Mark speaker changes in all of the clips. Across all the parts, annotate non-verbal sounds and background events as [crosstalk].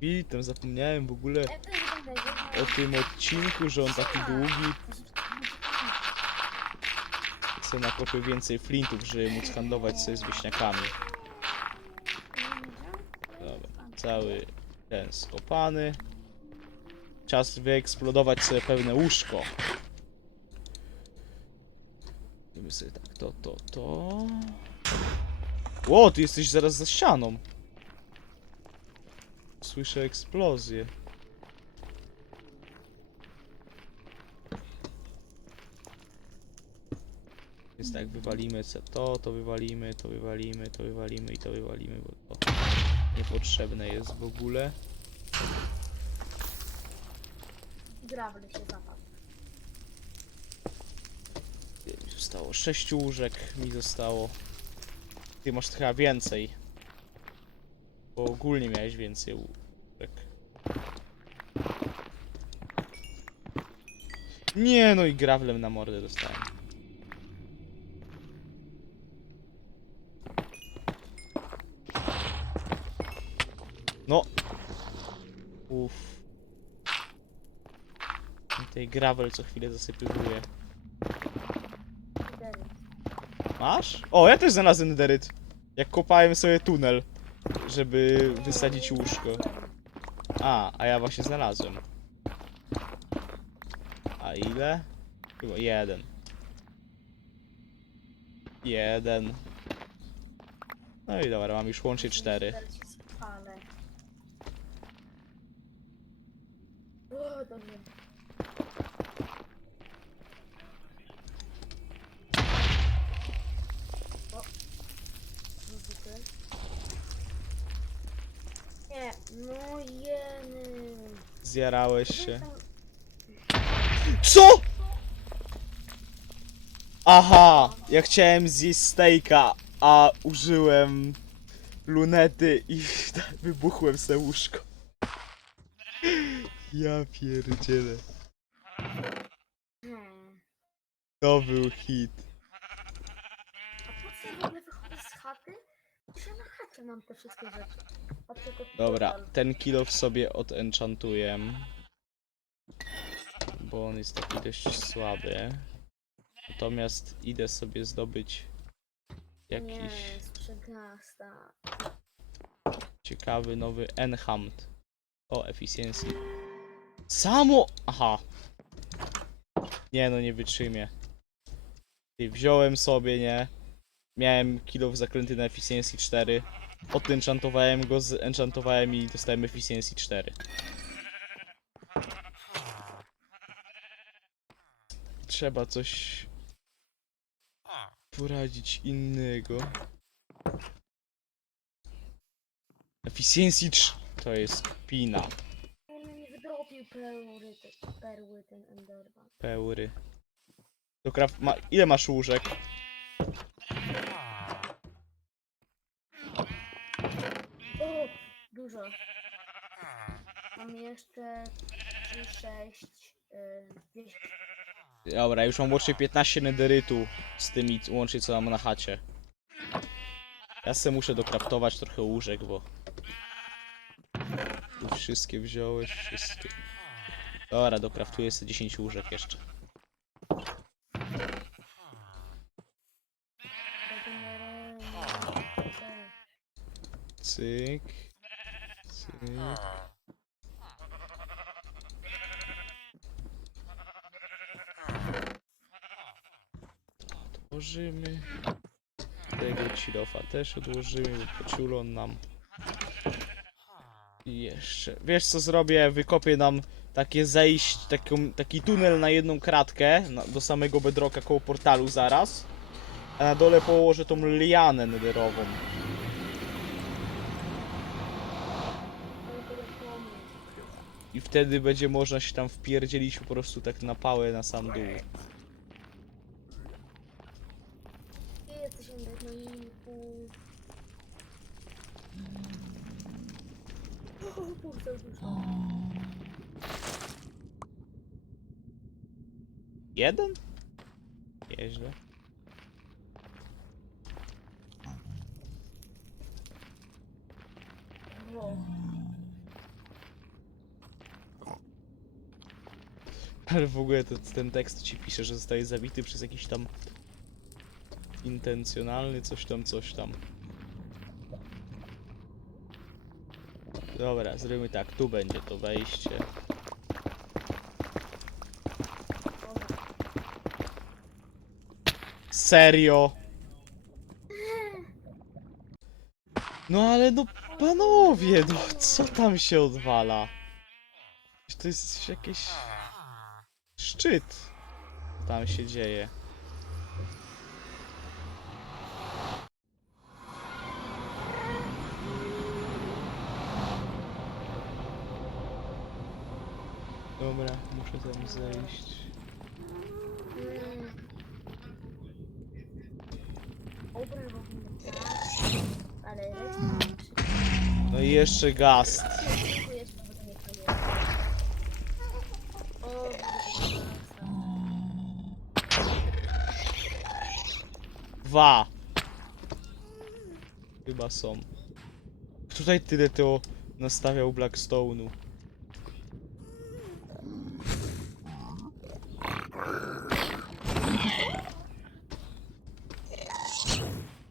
Speaker 1: Witam, zapomniałem w ogóle o tym odcinku, że on taki długi. Chcę nakopił więcej flintów, żeby móc handlować sobie z wieśniakami. Dobra, cały ten skopany. Czas wyeksplodować sobie pewne łóżko. Robimy sobie tak, to, to, to. Ło, ty jesteś zaraz za ścianą. Słyszę eksplozję. Więc tak, wywalimy to, to wywalimy, to wywalimy, to wywalimy i to wywalimy, bo to niepotrzebne jest w ogóle.
Speaker 2: Gravel się zapadł.
Speaker 1: Mi zostało 6 łóżek, mi zostało. Ty masz chyba więcej. Bo ogólnie miałeś więcej łóżek. Nie, no i grawlem na mordę dostałem. No. Uff. I Tej gravel co chwilę zasypywuje. Masz? O, ja też znalazłem nederyt. Jak kopałem sobie tunel, żeby wysadzić łóżko. A, a ja właśnie znalazłem. A ile? Chyba jeden. Jeden. No i dobra, mam już łącznie cztery.
Speaker 2: O, dobrze. O. Zwykle. Nie, no jeny.
Speaker 1: Zjarałeś się. CO?! Aha! Ja chciałem zjeść steaka, a użyłem lunety i [laughs] wybuchłem se łóżko. Ja pierdzielę.
Speaker 2: Hmm.
Speaker 1: To był hit.
Speaker 2: A po co ja w ogóle wychodzę z chaty? Czy na chacie mam te wszystkie rzeczy? A tylko
Speaker 1: Dobra, ten kill w sobie odenchantuję. Bo on jest taki dość słaby. Natomiast idę sobie zdobyć jakiś
Speaker 2: Nie,
Speaker 1: ciekawy nowy enhamt. O, efficiency. Samo! Aha. Nie no, nie wytrzymię. Ty, wziąłem sobie, nie? Miałem kilo zaklęty na efficiency 4. Odenchantowałem go, zenchantowałem i dostałem efficiency 4. Trzeba coś poradzić innego. Efficiency 3 to jest pina.
Speaker 2: On mi wydrobił perły, te, perły ten Enderman.
Speaker 1: Peury. Do kraf... Ma... Ile masz łóżek?
Speaker 2: Dużo. Mam jeszcze 3, 6, yy, 200.
Speaker 1: Dobra, już mam łącznie 15 nederytu z tymi łącznie co mam na chacie. Ja se muszę dokraftować trochę łóżek, bo... Tu wszystkie wziąłeś, wszystkie. Dobra, dokraftuję sobie 10 łóżek jeszcze. Cyk. Odłożymy. Tego cilofa też odłożymy, bo pociulo nam. I jeszcze. Wiesz co zrobię? Wykopię nam takie zejść, taki tunel na jedną kratkę na, do samego bedroka koło portalu zaraz. A na dole położę tą lianę nederową.
Speaker 2: Ale tyle pomysł.
Speaker 1: I wtedy będzie można się tam wpierdzielić po prostu tak na pałę na sam dół.
Speaker 2: Gdzie jesteś Endermaniku? O, bardzo dużo.
Speaker 1: Jeden? Nieźle. Ale w ogóle to, ten tekst ci pisze, że zostaje zabity przez jakiś tam intencjonalny coś tam, coś tam. Dobra, zrobimy tak, tu będzie to wejście. Serio? No ale no panowie, no co tam się odwala? To jest jakiś szczyt. Tam się dzieje? Dobra, muszę tam zejść. No i jeszcze gast. Dwa. Chyba są. Tutaj tyle to nastawiał Blackstone'u.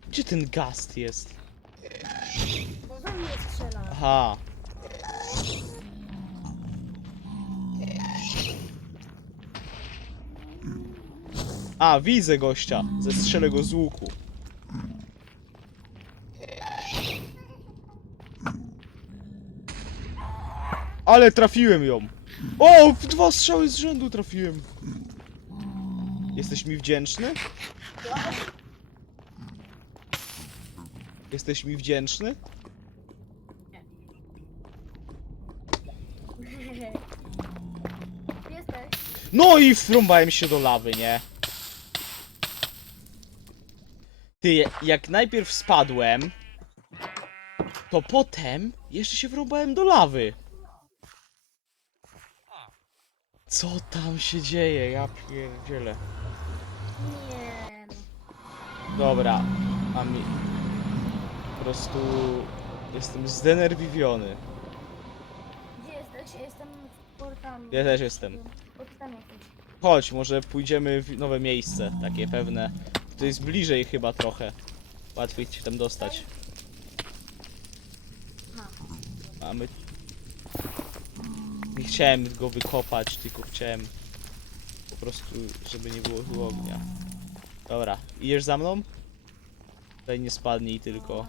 Speaker 1: Gdzie ten gast jest?
Speaker 2: bo we mnie strzela.
Speaker 1: Aha. A, widzę gościa. Zestrzelę go z łuku. Ale trafiłem ją. O, w dwa strzały z rzędu trafiłem. Jesteś mi wdzięczny? Jesteś mi wdzięczny? [laughs]
Speaker 2: Jesteś?
Speaker 1: No i wrąbałem się do lawy, nie? Ty, jak najpierw spadłem, to potem jeszcze się wrąbałem do lawy. Co tam się dzieje? Ja pierdzielę.
Speaker 2: Nie.
Speaker 1: Dobra, a mi... Po prostu... Jestem zdenerwiony.
Speaker 2: Gdzie jesteś? Ja Jestem w portalu.
Speaker 1: Ja też jestem.
Speaker 2: Pod tam jesteś.
Speaker 1: Chodź, może pójdziemy w nowe miejsce, takie pewne. To jest bliżej chyba trochę. Łatwiej się tam dostać.
Speaker 2: Aha.
Speaker 1: A my... Nie chciałem go wykopać, tylko chciałem po prostu, żeby nie było tu ognia. Dobra, idziesz za mną? Tutaj nie spadnij tylko.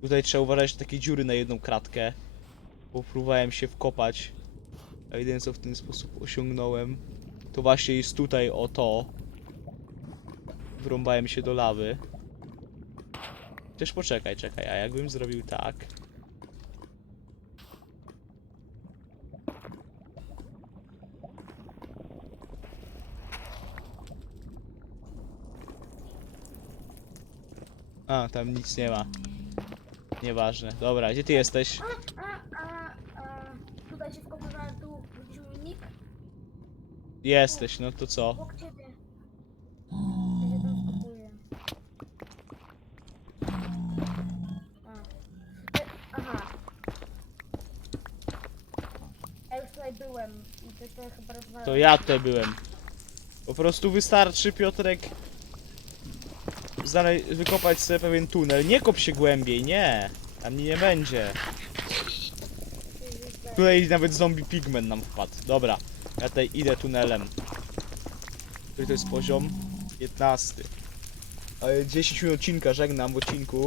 Speaker 1: Tutaj trzeba uważać na takie dziury na jedną kratkę. Bo się wkopać. A jedyne co w ten sposób osiągnąłem, to właśnie jest tutaj o to. Wrąbałem się do lawy. Też poczekaj, czekaj, a jakbym zrobił tak? A, tam nic nie ma. Nieważne. Dobra, gdzie ty jesteś?
Speaker 2: A, a, a, a. Tutaj się wkopywałem, tu wrócił mi nick.
Speaker 1: Jesteś, no to co?
Speaker 2: Obok ciebie. Ja się tam wkopuję. A. E, Aha. Ja już tutaj byłem i to, to chyba rozwalałem.
Speaker 1: To ja tutaj byłem. Po prostu wystarczy, Piotrek, znale- wykopać sobie pewien tunel. Nie kop się głębiej, nie. Tam nie będzie. Tutaj nawet zombie pigment nam wpadł. Dobra, ja tutaj idę tunelem. Który to jest poziom? 15. Ale 10 minut odcinka żegnam w odcinku.